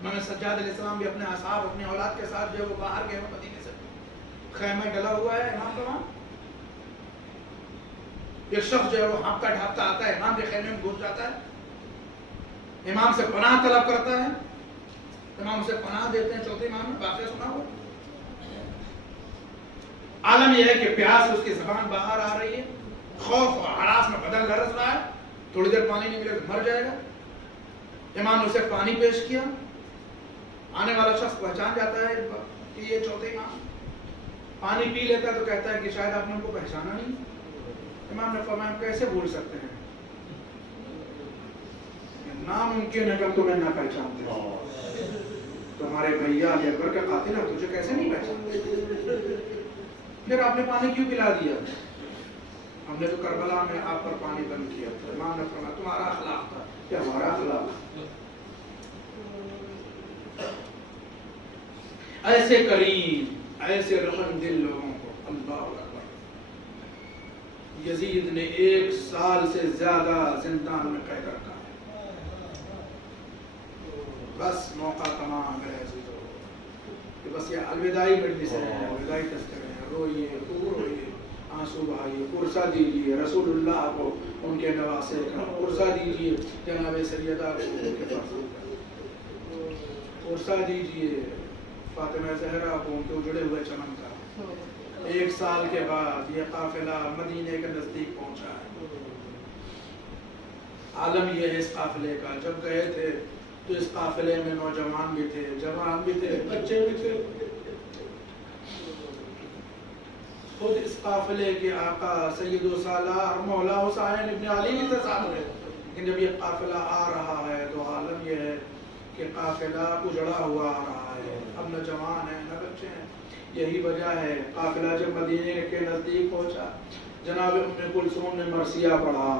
امام سجاد علیہ السلام بھی اپنے اصحاب اپنی اولاد کے ساتھ جو ہے وہ باہر گئے ہوئے مدینے سے. خیمہ ڈلا ہوا ہے امام کا وہاں. ایک شخص جو ہے وہ ہانپتا ڈھانپتا آتا ہے امام کے خیمے میں گھس جاتا ہے, امام سے پناہ طلب کرتا ہے, امام اسے پناہ دیتے ہیں. چوتھے امام نے واقعہ سنا ہو. عالم یہ ہے کہ پیاس اس کی زبان باہر آ رہی ہے, خوف اور ہراس میں بدن لرز رہا ہے, تھوڑی دیر پانی نہیں ملے تو مر جائے گا. امام نے اسے پانی پیش کیا. آنے والا شخص پہچان جاتا ہے کہ یہ چوتھے امام. پانی پی لیتا ہے تو کہتا ہے کہ شاید آپ نے ان کو پہچانا نہیں. امام نے فرمایا کیسے بھول سکتے ہیں, ناممکن ہے کہ ہم تمہیں نہ پہچانتے. تمہارے بھیا علی اکبر کا قاتل ہے, تجھے کیسے نہیں پہچانتے؟ پھر آپ نے پانی کیوں پلا دیا؟ ہم نے تو کربلا میں آپ پر پانی بند کیا تھا. امام نے فرمایا تمہارا اخلاق تھا. کیا ہمارا اخلاق؟ ایسے کریم ایسے رحم دل لوگوں کو اللہ اکبر. یزید نے 1 سال سے زیادہ زندان میں قید رکھا ہے. بس موقع تمام ہے عزیزو کہ بس یہ الوداعی مجلس ہے, الوداعی تذکرے ہیں. روئیے خوب روئیے, آنسو بہائیے, قرصہ دیجیے رسول اللہ کو ان کے نواسے کا, قرصہ دیجیے جناب سیدہ کو ان کے پاس, قرصہ دیجیے فاطمہ زہرا کو ان کے اجڑے ہوئے چمن کا. 1 سال کے بعد یہ قافلہ مدینے کے نزدیک پہنچا ہے. عالم یہ ہے اس قافلے کا. جب گئے تھے تو اس قافلے میں نوجوان بھی تھے, جوان بھی تھے, بچے بھی تھے. خود اس قافلے کے آقا سید و سالار مولا حسین ابن علی بھی تھے ساتھ میں. لیکن جب یہ قافلہ آ رہا ہے تو عالم یہ ہے کہ قافلہ اجڑا ہوا آ رہا ہے. اب نہ جوان ہیں نہ بچے ہیں. یہی وجہ ہے قافلہ جب مدینے کے نزدیک پہنچا, جناب ام کلثوم نے مرثیہ پڑھا,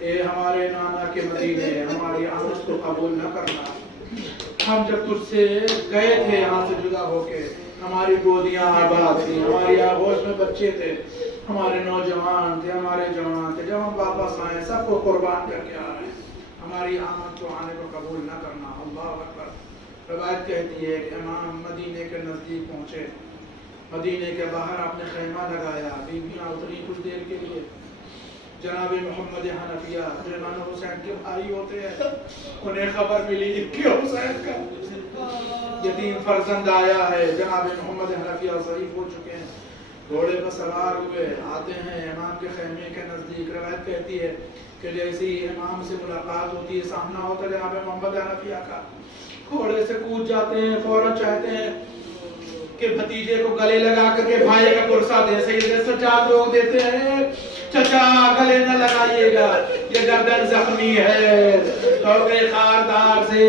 اے ہمارے نانا کے مدینے, ہماری آمد کو قبول نہ کرنا. ہم جب تجھ سے گئے تھے یہاں سے جدا ہو کے, ہماری گودیاں آباد تھیں, ہماری آغوش میں بچے تھے, ہمارے نوجوان تھے, ہمارے جوان تھے. جب ہم واپس آئے سب کو قربان کر کے آ رہے ہیں. ہماری آمد کو آنے کو قبول نہ کرنا. اللہ اکبر. روایت کہتی ہے کہ امام مدینے کے نزدیک پہنچے. مدینے کے باہر آپ نے خیمہ لگایا, بیویاں اتری کچھ دیر کے لیے. جناب محمد حنفیہ جو امام حسین کے بھائی ہوتے ہیں, انہیں خبر ملی کہ حسین کا یتیم فرزند آیا ہے. جناب محمد حنفیہ ضعیف ہو چکے ہیں, گھوڑے پر سوار ہوئے آتے ہیں امام کے خیمے کے نزدیک. روایت کہتی ہے کہ جیسے ہی امام سے ملاقات ہوتی ہے, سامنا ہوتا ہے جناب محمد حنفیہ کا, گھوڑے سے کود جاتے ہیں, فوراً چاہتے ہیں کہ بھتیجے کو گلے لگا کر کے بھائی کا قرصہ دے. سید سجاد روک دیتے ہیں, چچا گلے نہ لگائیے گا, یہ گردن زخمی ہے, توقع خاردار سے,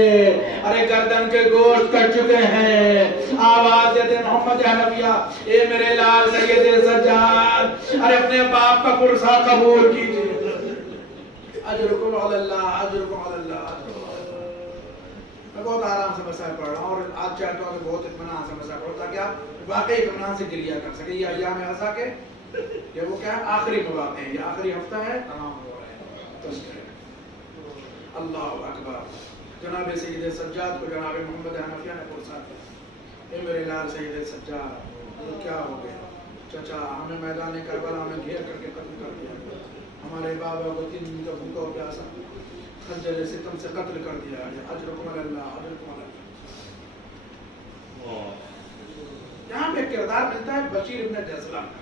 ارے گردن کے گوشت کٹ چکے ہیں. آواز دیتے محمد حنفیہ, اے میرے لال سید سجاد, ارے اپنے باپ کا قرصہ قبول کیجیے. اجرکم علی اللہ, اجرکم علی اللہ. میں بہت آرام سے مسائل پڑھ رہا ہوں اور آج چاہتا ہوں کہ بہت اطمینان سے مسائل پڑھوں تاکہ آپ واقعی اطمینان سے گریہ کر سکیں. یہ ایام عزا کے یہ وہ کیا ہے, آخری مواقع ہیں, یہ آخری ہفتہ ہے, تمام ہو رہے ہیں تذکرے. اللہ اکبر. جناب سید سجاد کو جناب محمد حنفیہ نے قرصہ دیا. اے میرے لال سید سجاد, کیا ہو گیا چچا؟ ہمیں میدان کربلا میں گھیر کر کے قتل کر دیا, ہمارے بابا کو 3 دن کا بھوکا اور پیاسا خنجر ستم سے قتل کر دیا. اجرکم علی اللہ, اجرکم علی اللہ. یہاں پہ کردار ملتا ہے بشیر ابن جزلان کا.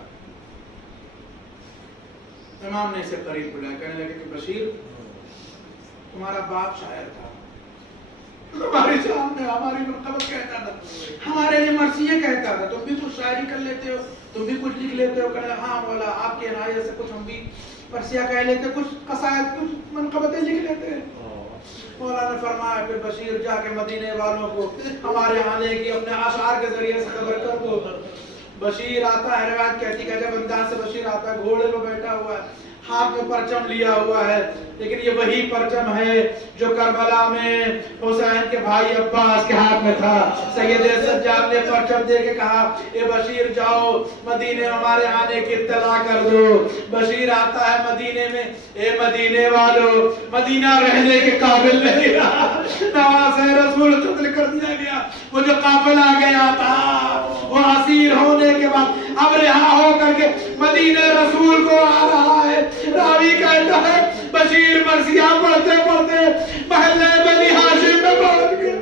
امام نے اسے قریب بلایا, کہنے لگے کہ بشیر, تمہارا باپ شاعر تھا, ہماری سامنے ہماری منقبت کہتا تھا, ہمارے لیے مرثیے کہتا تھا, تم بھی کچھ شاعری کر لیتے ہو, تم بھی کچھ لکھ لیتے ہو. کہنے ہاں مولا, آپ کی عنایت سے کچھ ہم بھی مرثیہ کہہ لیتے, کچھ قصائد, کچھ منقبتیں لکھ لیتے ہیں. مولا نے فرمایا پھر بشیر جا کے مدینے والوں کو ہمارے آنے کی اپنے اشعار کے ذریعے سے خبر کر دو. بشیر آتا ہے, روایت کہتی ہے جب انداز سے بشیر آتا ہے, گھوڑے پہ بیٹھا ہوا ہے, ہاتھ میں پرچم لیا ہوا ہے، لیکن یہ وہی پرچم ہے جو کربلا میں حسین کے بھائی عباس کے ہاتھ میں تھا۔ سید سجاد نے پرچم دے کے کہا اے بشیر جاؤ مدینے ہمارے آنے کی اطلاع کر دو۔ بشیر آتا ہے مدینے میں، اے مدینے والو مدینہ رہنے کے قابل نہیں رہا، نواز رسول قتل کر دیا گیا۔ وہ جو قافلہ گیا تھا وہ اسیر ہونے کے بعد اب رہا ہو کر کے مدینہ رسول کو آ رہا ہے۔ راوی کہتا ہے بشیر مرثیہ پڑھتے پڑھتے محلہ بنی ہاشم میں پہنچ گیا۔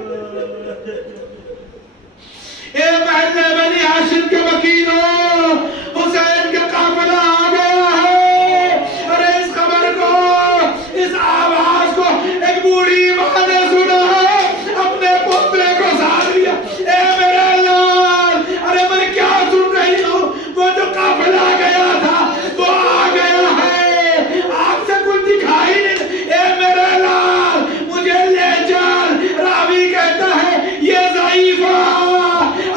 اے محلہ بنی ہاشم کے وکیلوں، حسین کا قافلہ آ گیا ہے۔ ارے اس خبر کو، اس آواز کو ایک بوڑھی ماں نے سنا ہے، اپنے پوترے کو ساتھ لیا۔ اے میرے لال، ارے میں کیا سن رہی ہوں، وہ جو قافلہ گیا تھا وہ آ گیا ہے، آپ سے کچھ دکھائی نہیں۔ اے میرے لال مجھے لے چل۔ راوی کہتا ہے یہ ضعیفہ،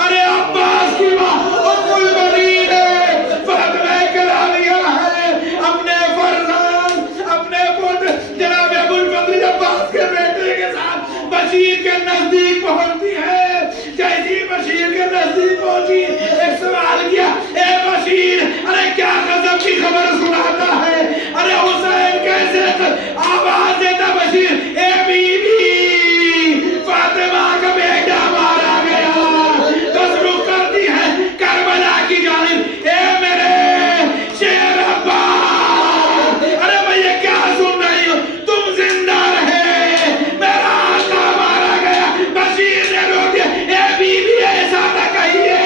ارے عباس کی ماں ام المؤمنین ہے، فاطمہ کلابیہ ہے، اپنے فرزند اپنے پوتر جناب ابو الفضل عباس کے بیٹے کے ساتھ بشیر کے نزدیک پہنچتی ہے۔ جیسی بشیر کے نزدیک پہنچی ایک سوال کیا، اے بشیر ارے کیا غضب کی خبر سناتا ہے؟ ارے حسین کیسے آواز دیتا بشیر، اے بی بی فاطمہ کا بیٹا مارا گیا۔ بس رخ کرتی ہے کربلا کی جانب، اے میرے شیر عباس، ارے میں یہ کیا سن رہی ہوں، تم زندہ رہے، میرا آقا مارا گیا۔ بشیر نے روک دیا، اے بی بی ایسا نہ کہیے،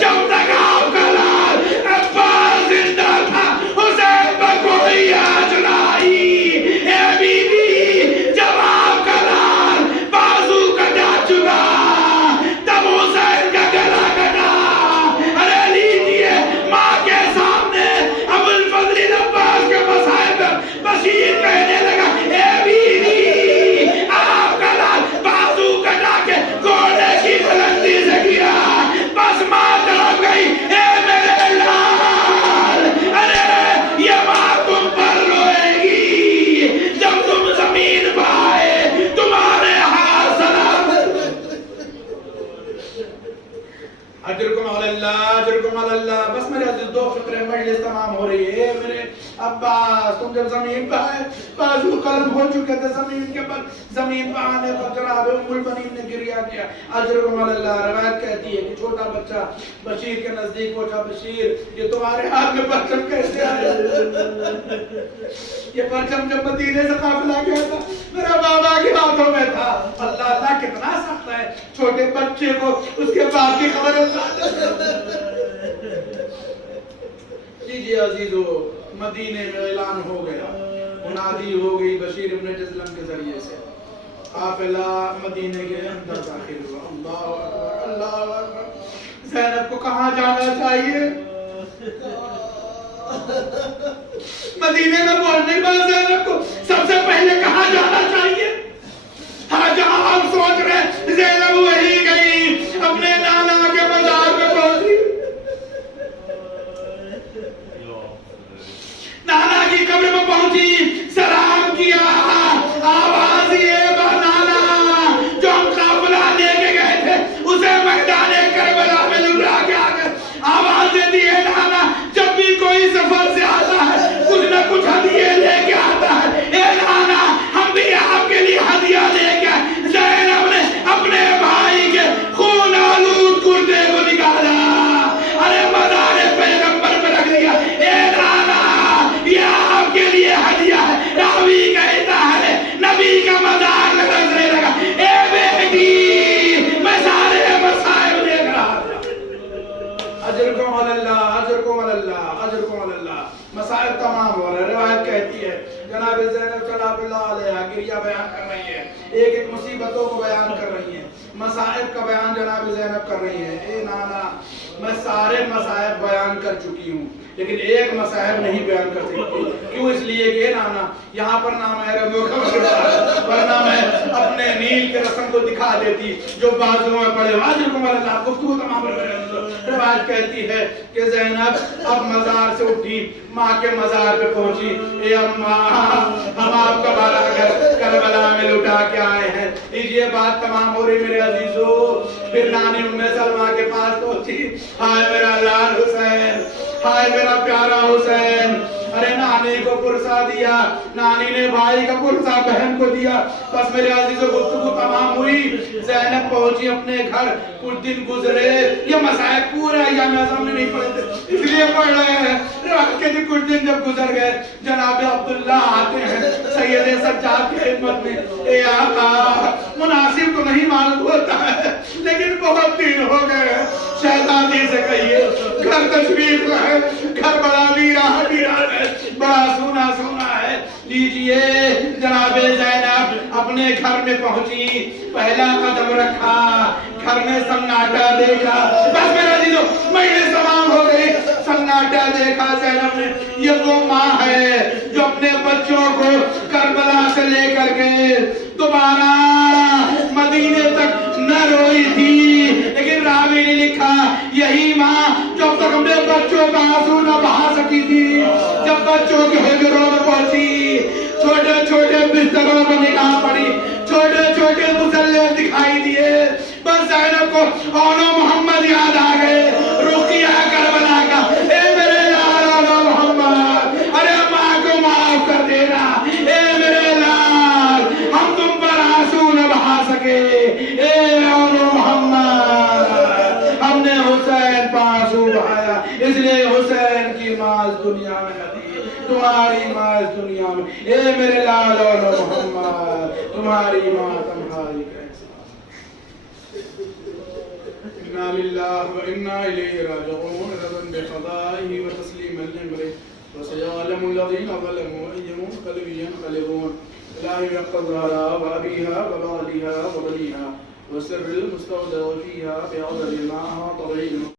جب تک آپ کا لال عباس زندہ تھا حسین پر کوئی آج نہیں۔ اے بی بی جب آپ کا لال بازو کٹا چکا تب حسین کا گلا کٹا۔ ارے لیجیے ماں کے سامنے ابو الفضل عباس کے مسائب پر بشیر کہنے لگا، اے بی بی آپ کا لال بازو کٹا کے گھوڑے کی بلندی سے گرا، بس ماں تڑپ گئی۔ اے میرے لال، ارے یہ ماں تم پر روئے گی جب تم زمین پر آئے، تمہارے ہاتھ سلامت۔ اجرکم علی اللہ، اجرکم علی اللہ۔ بس میرے عزیز دو فکرے مجلس تمام ہو رہی ہے۔ میرے عباس تم جب زمین پر آئے، بازو قلم ہو چکے تھے زمین کے پر، زمین پر آنے پر جناب ام المؤمنین نے گریہ کیا۔ اجرکم علی اللہ۔ روایت کہتی ہے کہ چھوٹا بچہ بشیر کے نزدیک پہنچا، بشیر یہ تمہارے ہاتھ میں پرچم کیسے آیا؟ یہ پرچم جب مدینے سے قافلہ گیا تھا میرا بابا کے ہاتھوں میں تھا۔ اللہ اللہ کتنا سخت ہے، چھوٹے بچے کو اس کے باپ کی خبر لیجیے عزیزو، مدینے میں اعلان ہو گیا، منادی ہو گئی بشیر ابن جزلم کے ذریعے سے، قافلہ مدینے کے اندر داخل ہوا۔ اللہ اکبر، اللہ اکبر۔ زینب کو کہاں جانا چاہیے؟ مدینے میں پہنچنے کے بعد زینب کو سب سے پہلے کہاں جانا چاہیے؟ ہاں جہاں ہم سوچ رہے ہیں، زینب وہی گئی، اپنے نانا کے مزار میں پہنچی، نانا کی قبر میں پہنچی، سلام کیا، آواز یہ نانا جو ہم قافلہ لے کے گئے تھے اسے میدان کربلا میں لٹا کے آ گئے۔ آواز دیتی ہے نانا جب بھی کوئی سفر سے آتا ہے کچھ نہ کچھ ہدیے لے کے آتا ہے، اے نانا ہم بھی آپ کے لیے ہدیہ لے کے آئے۔ زینب نے اپنے بھائی کے خون آلود کرتے کو نکالا، ارے مزار پیغمبر پہ رکھ دیا، اے نانا یہ آپ کے لیے ہدیہ ہے۔ راوی کہتا ہے نبی کا مزار میں نظریں لگا، اے بیٹی میں سارے مسائل دیکھ رہا تھا۔ اجرکم علی اللہ، اجرکم علی اللہ، اجرکم علی اللہ۔ مسائل تمام ہو رہے ہیں۔ روایت کہتی ہے جناب زینب سلام اللہ علیہ گریہ بیان کر رہی ہے، ایک ایک مصیبتوں کو بیان کر رہی ہیں، مصائب کا بیان جناب زینب کر رہی ہیں۔ اے نانا میں سارے مصائب بیان کر چکی ہوں لیکن ایک مصائب نہیں بیان کر سکتی، کیوں؟ اس لیے کہ نانا یہاں پر نام ہے ورنہ میں اپنے نیل کے رسم کو دکھا دیتی جو بازو میں پڑے۔ اجرکم علی اللہ۔ گفتگو تمام ہو رہے ہیں۔ روایت کہتی ہے کہ زینب اب مزار سے اٹھی، ماں کے مزار پہ پہنچی، اے اماں ہم آپ کا بارہ گھر کربلا میں لٹا کے آئے ہیں، یہ بات تمام ہو رہی میرے عزیزو۔ پھر نانی ام سلمہ کے پاس پہنچی، ہائے میرا لال حسین، ہائے میرا پیارا حسین، ارے نانی کو پرسا دیا، نانی نے بھائی کا پرسا بہن کو دیا۔ بس میرے عزیزو گفتگو تمام ہوئی، زینب پہنچی اپنے گھر، کچھ دن گزرے، یہ مسائل پورا ایام اعظم میں نہیں پڑھے تھے اس لیے پڑھ رہے ہیں۔ کچھ دن جب گزر گئے، جناب عبداللہ آتے ہیں سید سجاد کی خدمت میں، اے آقا مناسب تو نہیں معلوم ہوتا ہے لیکن بہت دن ہو گئے، شہزادی سے کہیے گھر تشریف لائے، گھر بڑا ویران ہے، بڑا سونا سونا ہے، لیجئے۔ جناب زینب اپنے گھر میں پہنچی، پہلا قدم رکھا، گھر میں سناٹا دیکھا، بس میرا عزیزو مہینے تمام ہو گئی، سناٹا دیکھا زینب نے۔ یہ وہ ماں ہے جو اپنے بچوں کو کربلا سے لے کر کے دوبارہ مدینے تک نہ روئی تھی، لیکن راوی نے لکھا یہی ماں جو اب تک اپنے بچوں کا آنسو نہ بہا سکی تھی، جب بچوں کے حجروں میں پہنچی، چھوٹے چھوٹے بستروں میں نگاہ پڑی، چھوٹے چھوٹے مسلح دکھائی دیے، بس زینب کو اونو محمد یاد آ گئے، رقیہ کربلا کا، اے میرے لال اونو محمد، ارے ماں کو معاف کر دینا، اے میرے لال ہم تم پر آنسو نہ بہا سکے، اے اونو محمد ہم نے حسین پر آنسو بہایا، اس لیے حسین کی ماں اس دنیا میں نہ دی، تمہاری ماں اس دنیا میں، اے میرے لال اونو محمد تمہاری ماں تمہاری اِنَّا لِلَّهِ وَإِنَّا إِلَيْهِ رَاجِعُونَ رَضًا بِقَضَائِهِ وَتَسْلِيمًا لِأَمْرِهِ وَسَيَعْلَمُ الَّذِينَ ظَلَمُوا أَيَّ مُنقَلِبٍ يَنقَلِبُونَ إِلَىٰ مَا قَدَّرَ وَأَبِيهَا وَبَعْلِهَا وَبَنِيهَا وَسِرِّ الْمُسْتَوْدَعِ فِيهَا بِعَدَدِ مَا أَحَاطَ بِهِ